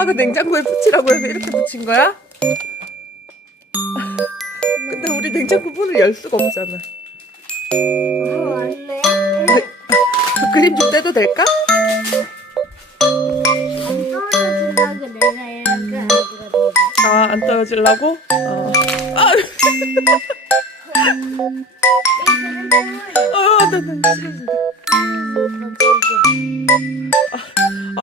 엄마가 냉장고에 붙이라고 해서 이렇게 붙인 거야? 근데 우리 냉장고 문을 열 수가 없잖아. 안 돼? 그림 좀 떼도 될까? 안 떨어지려고 내가 이렇게 하거든. 아, 안 떨어지려고? 아, 나 싫어진다.